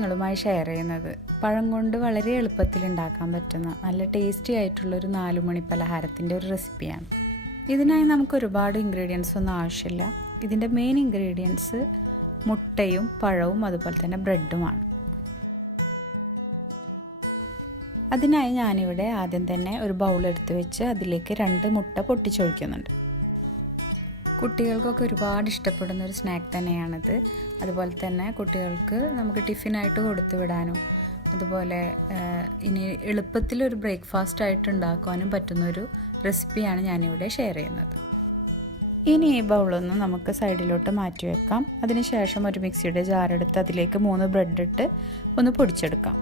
നിങ്ങളുമായി ഷെയർ ചെയ്യുന്നത് പഴം കൊണ്ട് വളരെ എളുപ്പത്തിൽ ഉണ്ടാക്കാൻ പറ്റുന്ന നല്ല ടേസ്റ്റി ആയിട്ടുള്ളൊരു 4 മണി പലഹാരത്തിൻ്റെ ഒരു റെസിപ്പിയാണ്. ഇതിനായി നമുക്ക് ഒരുപാട് ഇൻഗ്രീഡിയൻസ് ഒന്നും ആവശ്യമില്ല. ഇതിൻ്റെ മെയിൻ ഇൻഗ്രീഡിയൻസ് മുട്ടയും പഴവും അതുപോലെ തന്നെ ബ്രെഡുമാണ്. അതിനായി ഞാനിവിടെ ആദ്യം തന്നെ ഒരു ബൗൾ എടുത്ത് വെച്ച് അതിലേക്ക് 2 മുട്ട പൊട്ടിച്ചൊഴിക്കുന്നുണ്ട്. കുട്ടികൾക്കൊക്കെ ഒരുപാട് ഇഷ്ടപ്പെടുന്ന ഒരു സ്നാക്ക് തന്നെയാണിത്. അതുപോലെ തന്നെ കുട്ടികൾക്ക് നമുക്ക് ടിഫിനായിട്ട് കൊടുത്തു വിടാനും അതുപോലെ ഇനി എളുപ്പത്തിലൊരു ബ്രേക്ക്ഫാസ്റ്റ് ആയിട്ട് ഉണ്ടാക്കാനും പറ്റുന്നൊരു റെസിപ്പിയാണ് ഞാനിവിടെ ഷെയർ ചെയ്യുന്നത്. ഇനി ഈ ബൗളൊന്ന് നമുക്ക് സൈഡിലോട്ട് മാറ്റി വെക്കാം. അതിനുശേഷം ഒരു മിക്സിയുടെ ജാറെടുത്ത് അതിലേക്ക് 3 ബ്രെഡ് ഇട്ട് ഒന്ന് പൊടിച്ചെടുക്കാം.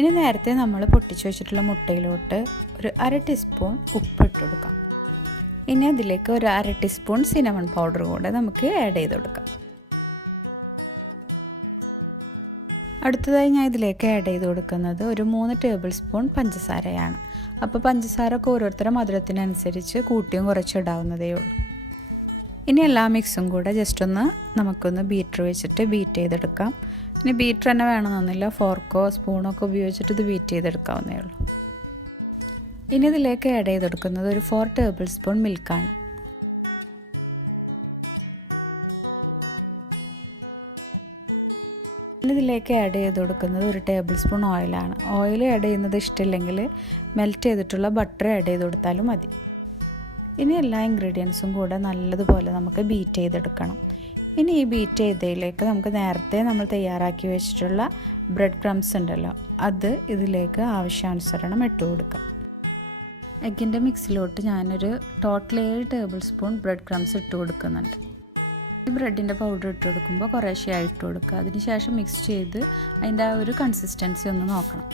ഇനി നേരത്തെ നമ്മൾ പൊട്ടിച്ച് വെച്ചിട്ടുള്ള മുട്ടയിലോട്ട് ഒരു 1/2 ടീസ്പൂൺ ഉപ്പ് ഇട്ട് കൊടുക്കാം. ഇനി അതിലേക്ക് ഒരു 1/2 ടീസ്പൂൺ സിനമൺ പൗഡർ കൂടെ നമുക്ക് ആഡ് ചെയ്ത് കൊടുക്കാം. അടുത്തതായി ഞാൻ ഇതിലേക്ക് ആഡ് ചെയ്ത് കൊടുക്കുന്നത് ഒരു 3 ടേബിൾ സ്പൂൺ പഞ്ചസാരയാണ്. അപ്പോൾ പഞ്ചസാര ഒക്കെ ഓരോരുത്തരുടെ മധുരത്തിനനുസരിച്ച് കൂട്ടിയും കുറച്ചും ഇടാവുന്നതേ ഉള്ളൂ. ഇനി എല്ലാ മിക്സും കൂടെ ജസ്റ്റ് നമുക്കൊന്ന് ബീറ്റർ വെച്ചിട്ട് ബീറ്റ് ചെയ്തെടുക്കാം. ഇനി ബീറ്റർ തന്നെ വേണമെന്നൊന്നുമില്ല, ഫോർക്കോ സ്പൂണോ ഒക്കെ ഉപയോഗിച്ചിട്ട് ഇത് ബീറ്റ് ചെയ്തെടുക്കാവുന്നേ ഉള്ളൂ. ഇനി ഇതിലേക്ക് ആഡ് ചെയ്തെടുക്കുന്നത് ഒരു 4 ടേബിൾ സ്പൂൺ മിൽക്കാണ്. ഇനി ഇതിലേക്ക് ആഡ് ചെയ്ത് കൊടുക്കുന്നത് ഒരു ടേബിൾ സ്പൂൺ ഓയിലാണ്. ഓയിൽ ആഡ് ചെയ്യുന്നത് ഇഷ്ടമില്ലെങ്കിൽ മെൽറ്റ് ചെയ്തിട്ടുള്ള ബട്ടർ ആഡ് ചെയ്ത് കൊടുത്താലും മതി. ഇനി എല്ലാ ഇൻഗ്രീഡിയൻസും കൂടെ നല്ലതുപോലെ നമുക്ക് ബീറ്റ് ചെയ്തെടുക്കണം. ഇനി ഈ ബീറ്റ് ചെയ്തതിലേക്ക് നമുക്ക് നേരത്തെ നമ്മൾ തയ്യാറാക്കി വെച്ചിട്ടുള്ള ബ്രെഡ് ക്രംസ് ഉണ്ടല്ലോ, അത് ഇതിലേക്ക് ആവശ്യാനുസരണം ഇട്ട് കൊടുക്കാം. എഗ്ഗിൻ്റെ മിക്സിലോട്ട് ഞാനൊരു total 7 table spoon bread crumbs ഇട്ട് കൊടുക്കുന്നുണ്ട്. ഈ ബ്രെഡിൻ്റെ പൗഡർ ഇട്ട് കൊടുക്കുമ്പോൾ കുറേശ്ശെയായി ഇട്ട് കൊടുക്കുക. അതിനുശേഷം മിക്സ് ചെയ്ത് അതിൻ്റെ ആ ഒരു കൺസിസ്റ്റൻസി ഒന്ന് നോക്കണം.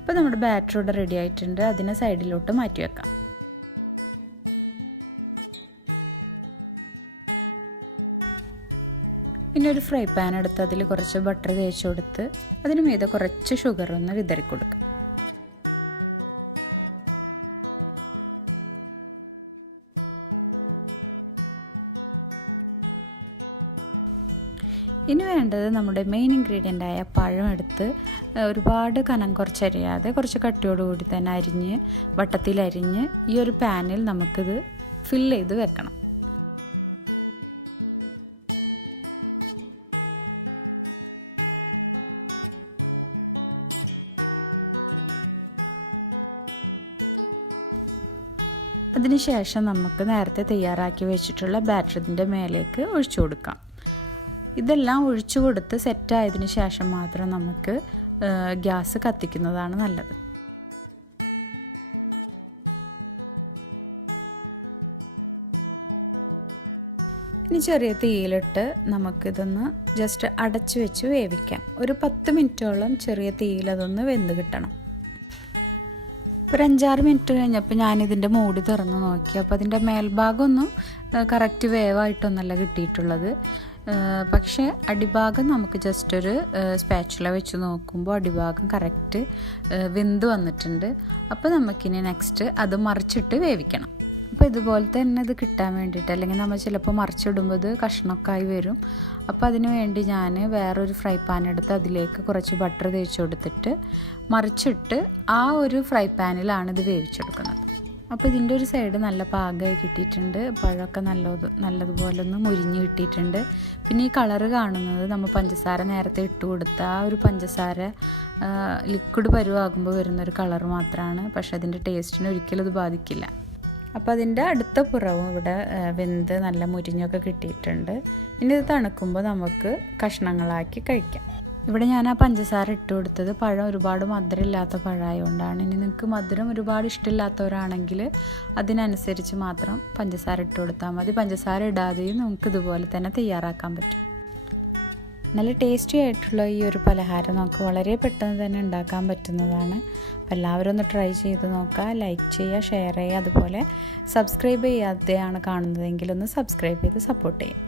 ഇപ്പോൾ നമ്മുടെ ബാറ്റർ ഇവിടെ റെഡി ആയിട്ടുണ്ട്. അതിനെ സൈഡിലോട്ട് മാറ്റി വെക്കാം. പിന്നെ ഒരു ഫ്രൈ പാൻ എടുത്ത് അതിൽ കുറച്ച് ബട്ടർ തേച്ച് കൊടുത്ത് അതിന് മീതെ കുറച്ച് ഷുഗർ ഒന്ന് വിതറി കൊടുക്കാം. ഇനി വേണ്ടത് നമ്മുടെ മെയിൻ ഇൻഗ്രീഡിയൻ്റായ പഴം എടുത്ത് ഒരുപാട് കനം കുറച്ചരിയാതെ കുറച്ച് കട്ടിയോടുകൂടി തന്നെ അരിഞ്ഞ് വട്ടത്തിലരിഞ്ഞ് ഈ ഒരു പാനിൽ നമുക്കിത് ഫില്ല് ചെയ്ത് വെക്കണം. അതിനുശേഷം നമുക്ക് നേരത്തെ തയ്യാറാക്കി വെച്ചിട്ടുള്ള ബാറ്ററിൻ്റെ മേലേക്ക് ഒഴിച്ചു കൊടുക്കാം. ഇതെല്ലാം ഒഴിച്ചു കൊടുത്ത് സെറ്റായതിനു ശേഷം മാത്രം നമുക്ക് ഗ്യാസ് കത്തിക്കുന്നതാണ് നല്ലത്. ഇനി ചെറിയ തീയിലിട്ട് നമുക്കിതൊന്ന് ജസ്റ്റ് അടച്ചു വെച്ച് വേവിക്കാം. ഒരു 10 മിനിറ്റോളം ചെറിയ തീയിൽ അതൊന്ന് വെന്ത് കിട്ടണം. ഒരു 5-6 മിനിറ്റ് കഴിഞ്ഞപ്പോൾ ഞാനിതിൻ്റെ മൂടി തുറന്ന് നോക്കി. അപ്പോൾ അതിൻ്റെ മേൽഭാഗമൊന്നും കറക്റ്റ് വേവായിട്ടൊന്നല്ല കിട്ടിയിട്ടുള്ളത്. പക്ഷേ അടിഭാഗം നമുക്ക് ജസ്റ്റ് ഒരു സ്പാച്ചുല വെച്ച് നോക്കുമ്പോൾ അടിഭാഗം കറക്റ്റ് വെന്ത് വന്നിട്ടുണ്ട്. അപ്പോൾ നമുക്കിനി നെക്സ്റ്റ് അത് മറിച്ചിട്ട് വേവിക്കണം. അപ്പോൾ ഇതുപോലെ തന്നെ ഇത് കിട്ടാൻ വേണ്ടിയിട്ട്, അല്ലെങ്കിൽ നമ്മൾ ചിലപ്പോൾ മറിച്ചിടുമ്പോൾ ഇത് കഷ്ണമൊക്കെ ആയി വരും. അപ്പോൾ അതിന് വേണ്ടി ഞാൻ വേറൊരു ഫ്രൈ പാൻ എടുത്ത് അതിലേക്ക് കുറച്ച് ബട്ടർ തേച്ച് കൊടുത്തിട്ട് മറിച്ചിട്ട് ആ ഒരു ഫ്രൈ പാനിലാണ് ഇത് വേവിച്ചെടുക്കുന്നത്. അപ്പോൾ ഇതിൻ്റെ ഒരു സൈഡ് നല്ല പാകമായി കിട്ടിയിട്ടുണ്ട്. പഴമൊക്കെ നല്ലതുപോലെ ഒന്ന് മുരിഞ്ഞ് കിട്ടിയിട്ടുണ്ട്. പിന്നെ ഈ കളറ് കാണുന്നത് നമ്മൾ പഞ്ചസാര നേരത്തെ ഇട്ട് കൊടുത്ത ആ ഒരു പഞ്ചസാര ലിക്വിഡ് പരുവാകുമ്പോൾ വരുന്നൊരു കളർ മാത്രമാണ്. പക്ഷെ അതിൻ്റെ ടേസ്റ്റിന് ഒരിക്കലും ഇത് ബാധിക്കില്ല. അപ്പോൾ അതിൻ്റെ അടുത്ത പുറവും ഇവിടെ വെന്ത് നല്ല മുരിഞ്ഞൊക്കെ കിട്ടിയിട്ടുണ്ട്. ഇനി ഇത് തണുക്കുമ്പോൾ നമുക്ക് കഷ്ണങ്ങളാക്കി കഴിക്കാം. ഇവിടെ ഞാൻ ആ പഞ്ചസാര ഇട്ട് കൊടുത്തത് പഴം ഒരുപാട് മധുരമില്ലാത്ത പഴമായതുകൊണ്ടാണ്. ഇനി നിങ്ങൾക്ക് മധുരം ഒരുപാട് ഇഷ്ടമില്ലാത്തവരാണെങ്കിൽ അതിനനുസരിച്ച് മാത്രം പഞ്ചസാര ഇട്ട് കൊടുത്താൽ മതി. പഞ്ചസാര ഇടാതെയും നമുക്ക് ഇതുപോലെ തന്നെ തയ്യാറാക്കാൻ പറ്റും. നല്ല ടേസ്റ്റി ആയിട്ടുള്ള ഈ ഒരു പലഹാരം നമുക്ക് വളരെ പെട്ടെന്ന് തന്നെ ഉണ്ടാക്കാൻ പറ്റുന്നതാണ്. അപ്പോൾ എല്ലാവരും ഒന്ന് ട്രൈ ചെയ്ത് നോക്കുക, ലൈക്ക് ചെയ്യുക, ഷെയർ ചെയ്യുക, അതുപോലെ സബ്സ്ക്രൈബ് ചെയ്യാതെയാണ് കാണുന്നതെങ്കിൽ ഒന്ന് സബ്സ്ക്രൈബ് ചെയ്ത് സപ്പോർട്ട് ചെയ്യുക.